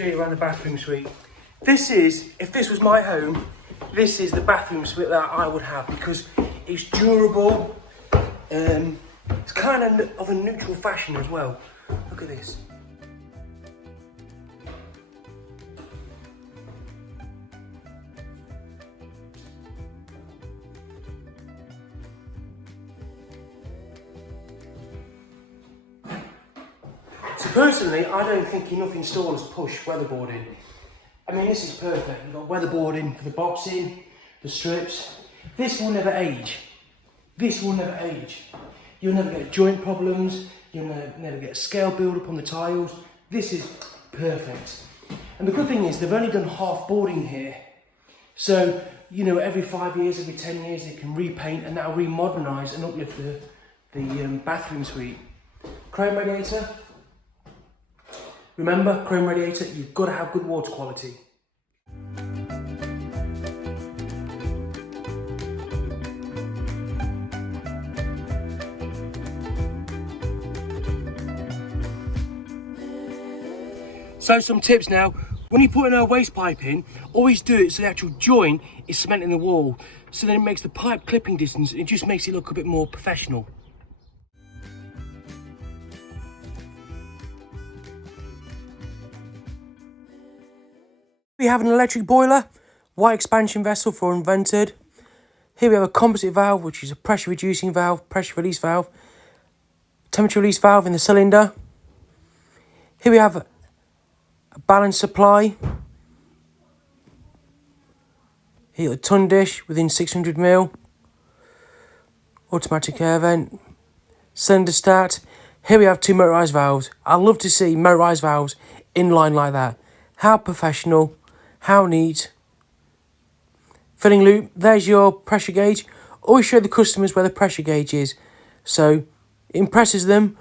show you around the bathroom suite. This is, if this was my home, this is the bathroom suite that I would have because it's durable. It's kind of a neutral fashion as well. Look at this. So personally, I don't think enough installers push weatherboarding. I mean, this is perfect. You've got weatherboarding for the boxing, the strips. This will never age. This will never age. You'll never get joint problems. You'll never get scale build up on the tiles. This is perfect. And the good thing is they've only done half boarding here. So, you know, every 5 years, every 10 years, they can repaint and now remodernise and uplift the bathroom suite. Chrome radiator. Remember, chrome radiator, you've got to have good water quality. So some tips now, when you put in a waste pipe in, always do it so the actual joint is cement in the wall. So then it makes the pipe clipping distance, it just makes it look a bit more professional. We have an electric boiler, white expansion vessel for unvented. Here we have a composite valve, which is a pressure reducing valve, pressure release valve, temperature release valve in the cylinder. Here we have a balanced supply. Here a ton dish within 600ml. Automatic air vent. Cylinder start. Here we have two motorised valves. I love to see motorised valves in line like that. How professional. How neat. Filling loop, there's your pressure gauge. Always show the customers where the pressure gauge is. So it impresses them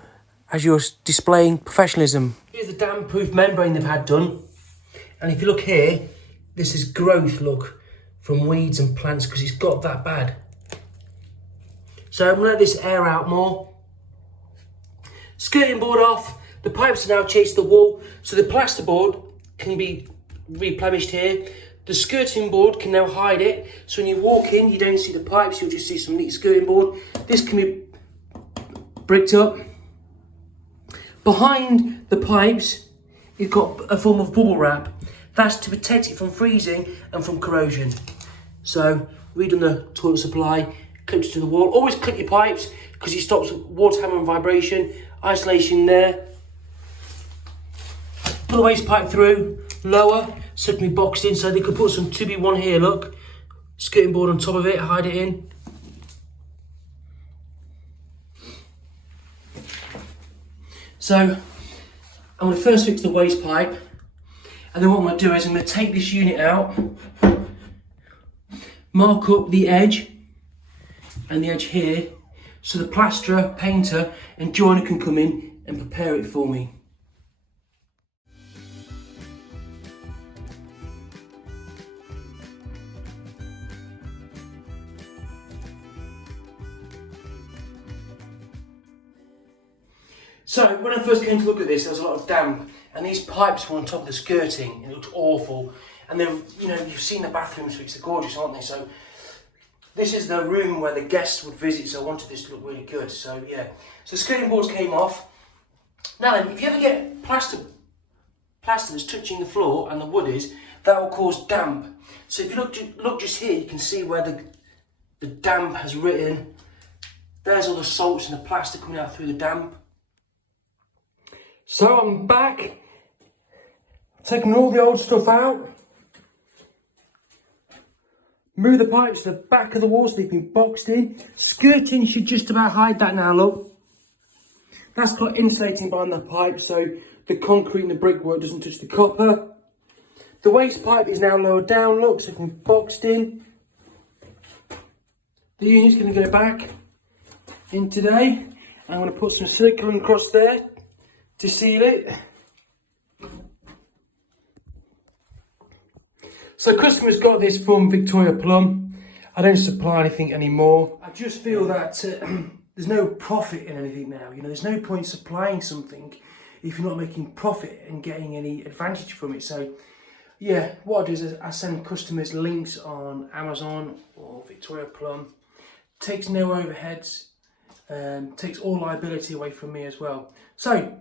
as you're displaying professionalism. Here's the damp-proof membrane they've had done. And if you look here, this is growth, look, from weeds and plants because it's got that bad. So I'm going to let this air out more. Skirting board off. The pipes are now chased the wall, so the plasterboard can be replenished here. The skirting board can now hide it, so when you walk in you don't see the pipes, you'll just see some neat skirting board. This can be bricked up. Behind the pipes you've got a form of bubble wrap. That's to protect it from freezing and from corrosion. So we've done the toilet supply, clipped it to the wall. Always clip your pipes because it stops water hammer and vibration. Isolation there. Put the waste pipe through, lower, so it can be boxed in, so they could put some 2B1 here, look. Skirting board on top of it, hide it in. So, I'm going to first fix the waste pipe, and then what I'm going to do is I'm going to take this unit out, mark up the edge, and the edge here, so the plasterer, painter, and joiner can come in and prepare it for me. So when I first came to look at this, there was a lot of damp, and these pipes were on top of the skirting. It looked awful, and then you've seen the bathroom suites; they're gorgeous, aren't they? So this is the room where the guests would visit. So I wanted this to look really good. So yeah, so the skirting boards came off. Now then, if you ever get plaster that's touching the floor and the wood is, that will cause damp. So if you look just here, you can see where the damp has written. There's all the salts and the plaster coming out through the damp. So I'm back, taking all the old stuff out, move the pipes to the back of the wall so they've been boxed in. Skirting should just about hide that now, look. That's got insulating behind the pipe so the concrete and the brickwork doesn't touch the copper. The waste pipe is now lowered down, look, so it can be boxed in. The unit's going to go back in today. I'm going to put some silicone across there to seal it. So customers got this from Victoria Plumb. I don't supply anything anymore. I just feel that there's no profit in anything now. There's no point supplying something if you're not making profit and getting any advantage from it. So yeah, what I do is I send customers links on Amazon or Victoria Plum. Takes no overheads, takes all liability away from me as well. So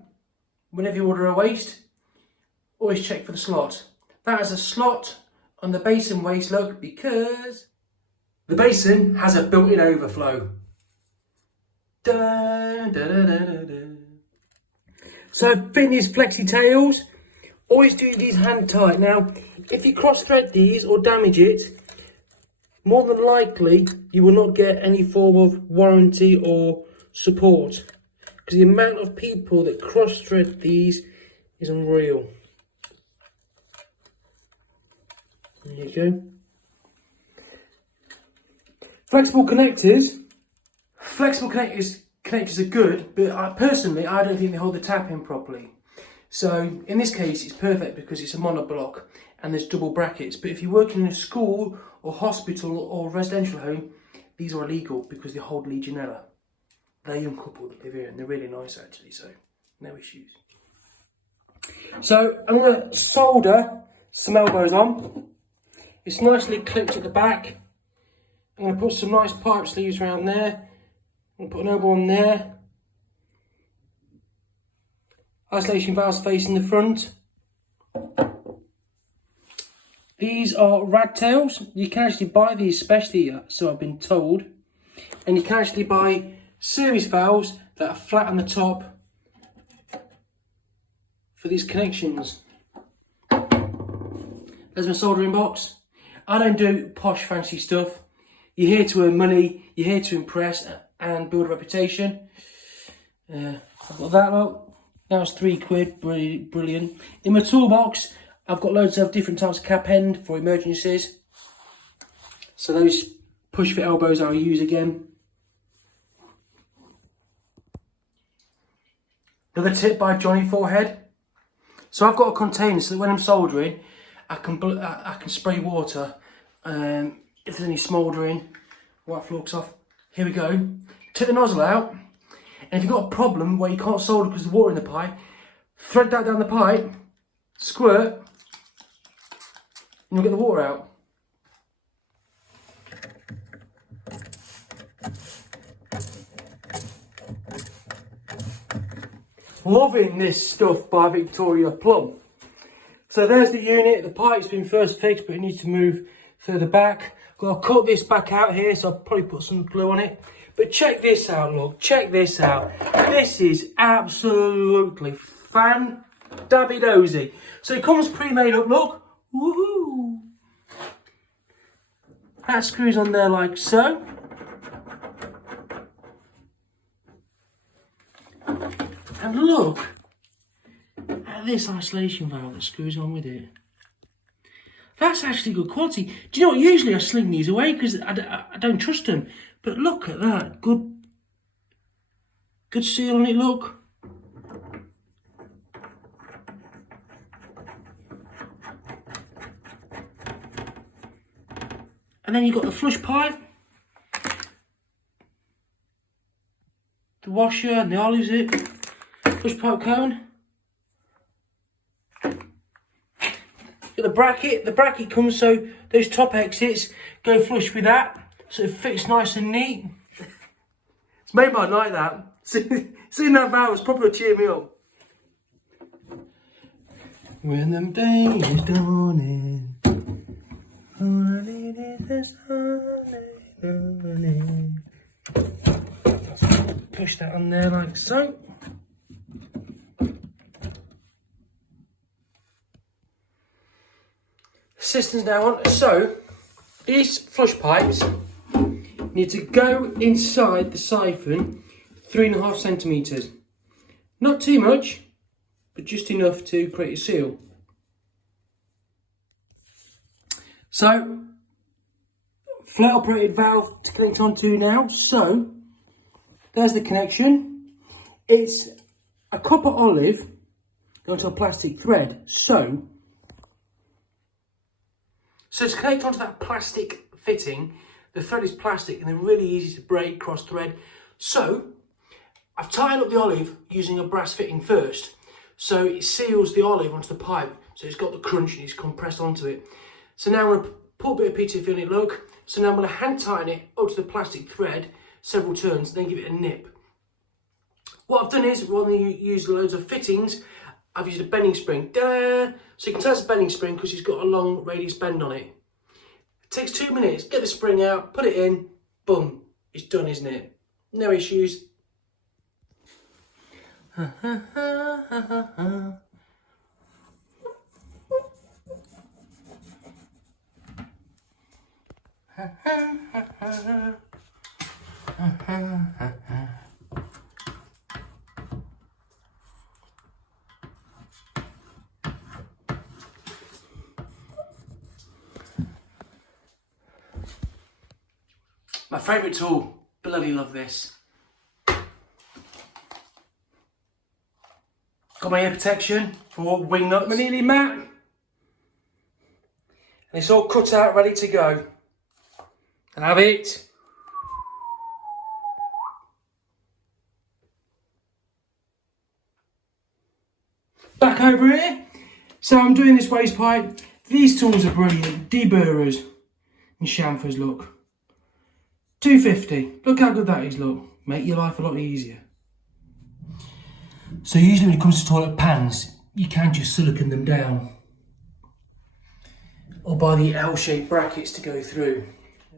whenever you order a waist, always check for the slot. That is a slot on the basin waist, look, because the basin has a built-in overflow. Dun, dun, dun, dun, dun. So fitting these flexi tails, always do these hand tight. Now, if you cross thread these or damage it, more than likely you will not get any form of warranty or support, because the amount of people that cross thread these is unreal. There you go. Flexible connectors are good, but personally I don't think they hold the tap in properly. So in this case it's perfect because it's a monoblock and there's double brackets. But if you're working in a school or hospital or residential home, these are illegal because they hold Legionella. They're a young couple that live here and they're really nice actually, so no issues. So I'm going to solder some elbows on. It's nicely clipped at the back. I'm going to put some nice pipe sleeves around there. I'm going to put an elbow on there. Isolation valves facing the front. These are ragtails. You can actually buy these specially, so I've been told. And you can actually buy series valves that are flat on the top for these connections. There's my soldering box. I don't do posh fancy stuff. You're here to earn money, you're here to impress and build a reputation. I've got that lot. That was £3, brilliant. In my toolbox, I've got loads of different types of cap end for emergencies. So those push fit elbows I'll use again. Another tip by Johnny Forehead. So I've got a container so that when I'm soldering, I can spray water. If there's any smouldering, white flux off. Here we go. Take the nozzle out, and if you've got a problem where you can't solder because there's water in the pipe, thread that down the pipe, squirt, and you'll get the water out. Loving this stuff by Victoria Plum. So there's the unit. The pipe's been first fixed, but it needs to move further back. I'll cut this back out here, so I'll probably put some glue on it. But check this out, look. Check this out. This is absolutely fan-dabby-dozy. So it comes pre-made up, look. Woohoo! That screws on there like so. And look at this isolation valve that screws on with it. That's actually good quality. Do you know what? Usually I sling these away because I don't trust them. But look at that. Good seal on it, look. And then you've got the flush pipe. The washer and the olives it. Flush pipe cone. The bracket comes so those top exits go flush with that, so it fits nice and neat. It's made my night, that. Seeing that valve probably cheer me up. When them days is dawning, all I need is the sun dawning. Push that on there like so. System's now on. So these flush pipes need to go inside the siphon 3.5 centimetres. Not too much, but just enough to create a seal. So flat operated valve to connect onto now. So there's the connection. It's a copper olive going to a plastic thread. So to connect onto that plastic fitting, the thread is plastic and they're really easy to break, cross thread. So I've tied up the olive using a brass fitting first. So it seals the olive onto the pipe, so it's got the crunch and it's compressed onto it. So now I'm going to put a bit of PTFE on it, look. So now I'm going to hand tighten it up to the plastic thread several turns, then give it a nip. What I've done is, rather than use loads of fittings, I've used a bending spring. Da! So you can tell it's a bending spring because it's got a long radius bend on it. It takes 2 minutes, get the spring out, put it in, boom, it's done, isn't it? No issues. My favourite tool, bloody love this. Got my ear protection for wing nuts. I'm nearly mat. And it's all cut out, ready to go. Have it. Back over here. So I'm doing this waste pipe. These tools are brilliant. Deburrers and chamfers, look. $2.50. Look how good that is, look. Make your life a lot easier. So usually when it comes to toilet pans, you can just silicone them down. Or buy the L-shaped brackets to go through.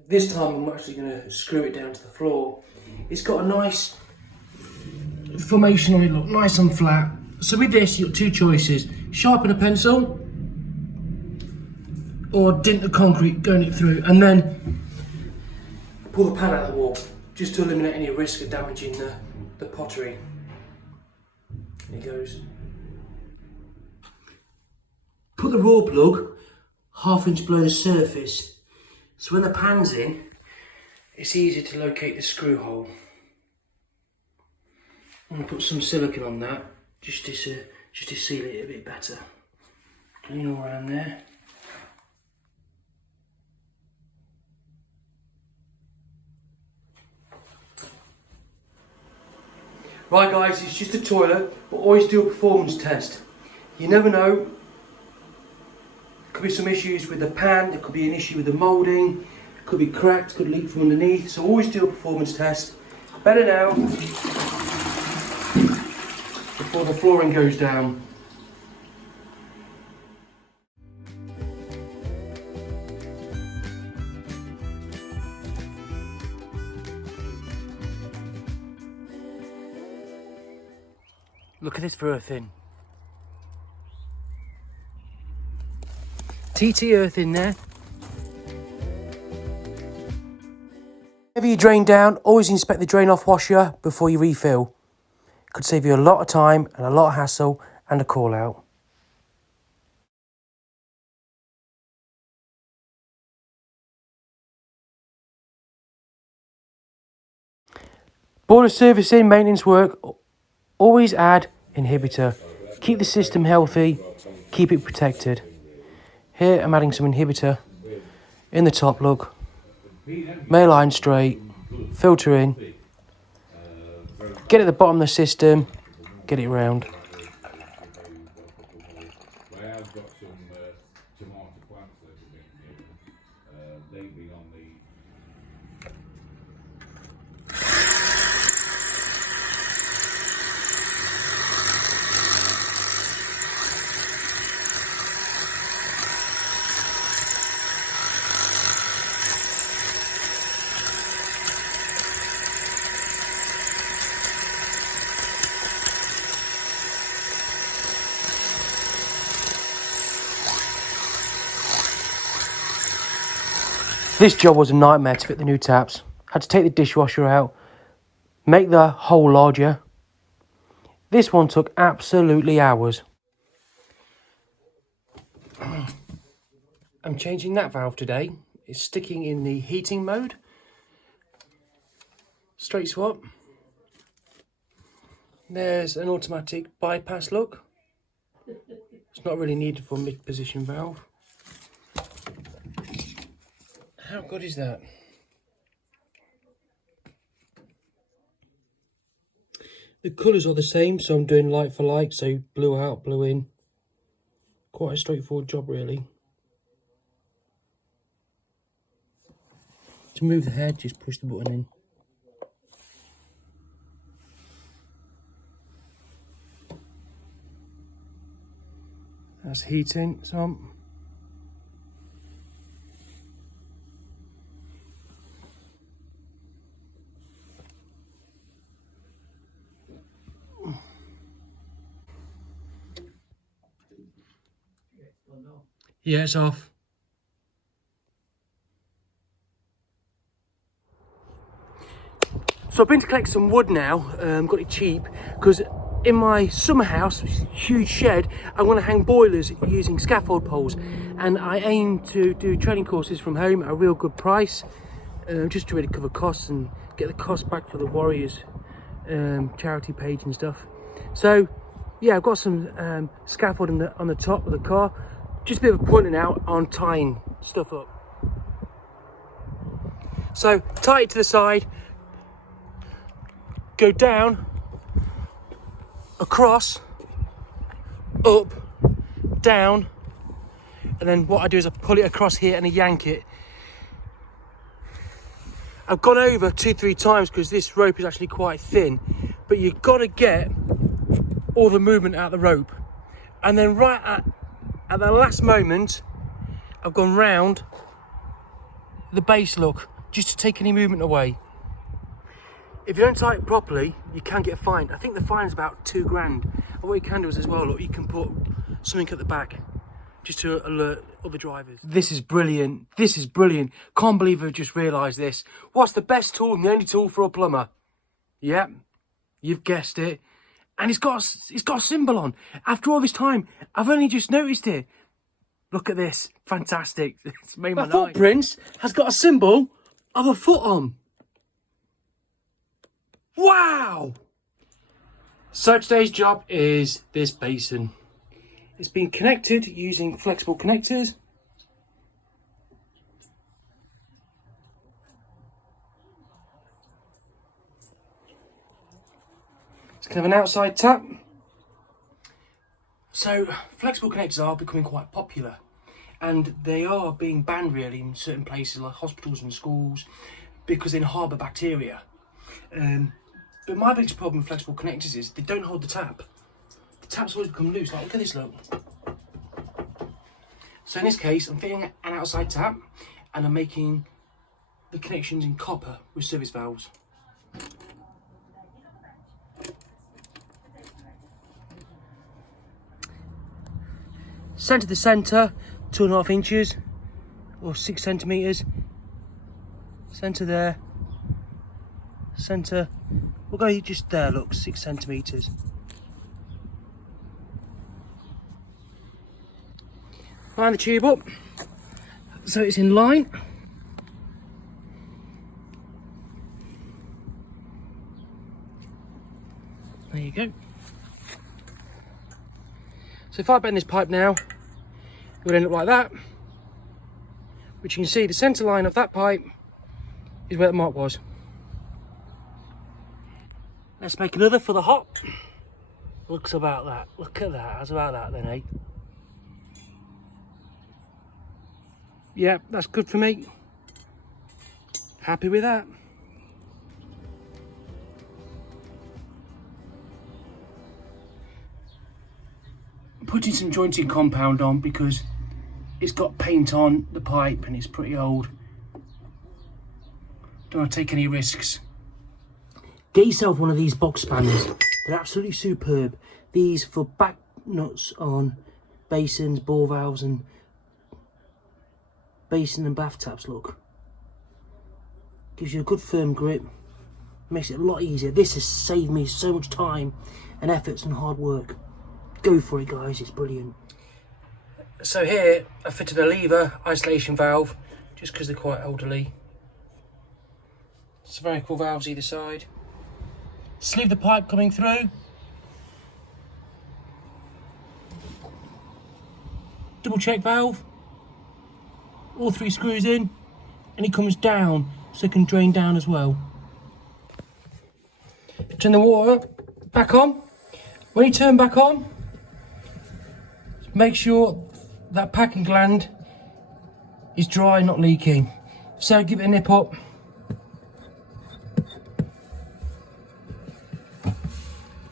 This time I'm actually going to screw it down to the floor. It's got a nice formation on it, look, nice and flat. So with this, you've got two choices. Sharpen a pencil or dint the concrete going it through, and then pull the pan out of the wall, just to eliminate any risk of damaging the pottery. And it goes. Put the raw plug 1/2 inch below the surface, so when the pan's in, it's easier to locate the screw hole. I'm going to put some silicone on that, just to seal it a bit better. Clean all around there. Right guys, it's just a toilet, but always do a performance test. You never know. There could be some issues with the pan, there could be an issue with the moulding, could be cracked, could leak from underneath, so always do a performance test. Better now, before the flooring goes down. Look at this for earthing. TT earth in there. Whenever you drain down, always inspect the drain off washer before you refill. Could save you a lot of time and a lot of hassle and a call out. Boiler servicing, maintenance work, always add inhibitor. Keep the system healthy, keep it protected. Here I'm adding some inhibitor in the top, look. Male line straight, filter in, get at the bottom of the system, get it round. This job was a nightmare to fit the new taps. Had to take the dishwasher out, make the hole larger. This one took absolutely hours. I'm changing that valve today. It's sticking in the heating mode. Straight swap. There's an automatic bypass, look. It's not really needed for mid-position valve. How good is that? The colours are the same, so I'm doing like for like, so blue out, blue in. Quite a straightforward job, really. To move the head, just push the button in. That's heating some. Yeah, it's off. So I've been to collect some wood now, got it cheap, because in my summer house, huge shed, I want to hang boilers using scaffold poles, and I aim to do training courses from home at a real good price, just to really cover costs and get the cost back for the Warriors charity page and stuff. So yeah, I've got some scaffold on the top of the car, just a bit of a pointing out on tying stuff up. So tie it to the side, go down, across, up, down, and then what I do is I pull it across here and I yank it. I've gone over 2-3 times because this rope is actually quite thin, but you've got to get all the movement out of the rope. And then right at the last moment, I've gone round the base look, just to take any movement away. If you don't tie it properly, you can get fined. I think the fine's about £2 grand. And what you can do is as well, look, you can put something at the back just to alert other drivers. This is brilliant. This is brilliant. Can't believe I've just realised this. What's the best tool and the only tool for a plumber? Yep, you've guessed it. And it's got a symbol on. After all this time, I've only just noticed it. Look at this. Fantastic. It's made my night. My footprints has got a symbol of a foot on. Wow! So today's job is this basin. It's been connected using flexible connectors. It's kind of an outside tap. So flexible connectors are becoming quite popular, and they are being banned really in certain places like hospitals and schools because they harbour bacteria. But my biggest problem with flexible connectors is they don't hold the tap. The tap's always become loose. Like, look at this, look. So in this case, I'm fitting an outside tap and I'm making the connections in copper with service valves. Centre to centre, 2.5 inches or 6 centimetres. Centre there. Centre, we'll go just there, look, 6 centimetres. Line the tube up so it's in line. There you go. So if I bend this pipe now, it would end up like that, which you can see the centre line of that pipe is where the mark was. Let's make another for the hop. Looks about that. Look at that. How's about that then, eh? Yeah, that's good for me. Happy with that. I'm putting some jointing compound on because it's got paint on the pipe and it's pretty old. Don't want to take any risks. Get yourself one of these box spanners. They're absolutely superb. These for back nuts on basins, ball valves and basin and bath taps, look. Gives you a good firm grip. Makes it a lot easier. This has saved me so much time and efforts and hard work. Go for it, guys. It's brilliant. So here I fitted a lever isolation valve just because they're quite elderly. Spherical valves either side. Sleeve the pipe coming through. Double check valve. All 3 screws in, and it comes down so it can drain down as well. Turn the water back on. When you turn back on, make sure that packing gland is dry, not leaking. So give it a nip up.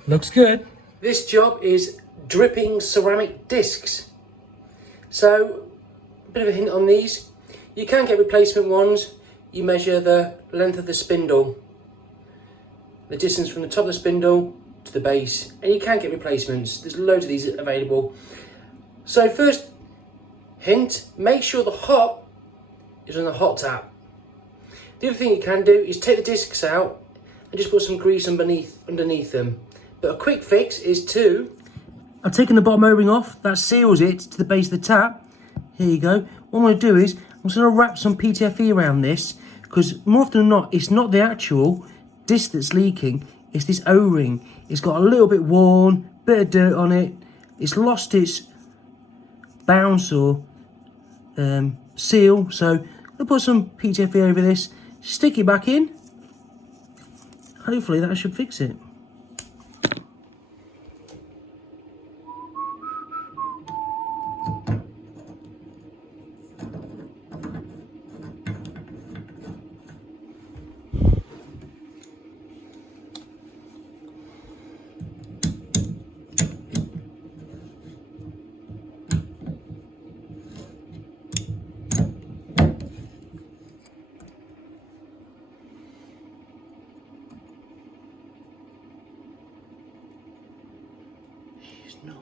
Looks good. This job is dripping ceramic discs. So, a bit of a hint on these. You can get replacement ones. You measure the length of the spindle, the distance from the top of the spindle to the base, and you can get replacements. There's loads of these available. So first hint, make sure the hot is on the hot tap. The other thing you can do is take the discs out and just put some grease underneath them. But a quick fix is I've taken the bottom O-ring off, that seals it to the base of the tap. Here you go. What I'm going to do is, I'm just going to wrap some PTFE around this, because more often than not, it's not the actual disc that's leaking, it's this O-ring. It's got a little bit worn, bit of dirt on it, it's lost its bounce or seal, so I'll put some PTFE over this, stick it back in, hopefully that should fix it. No.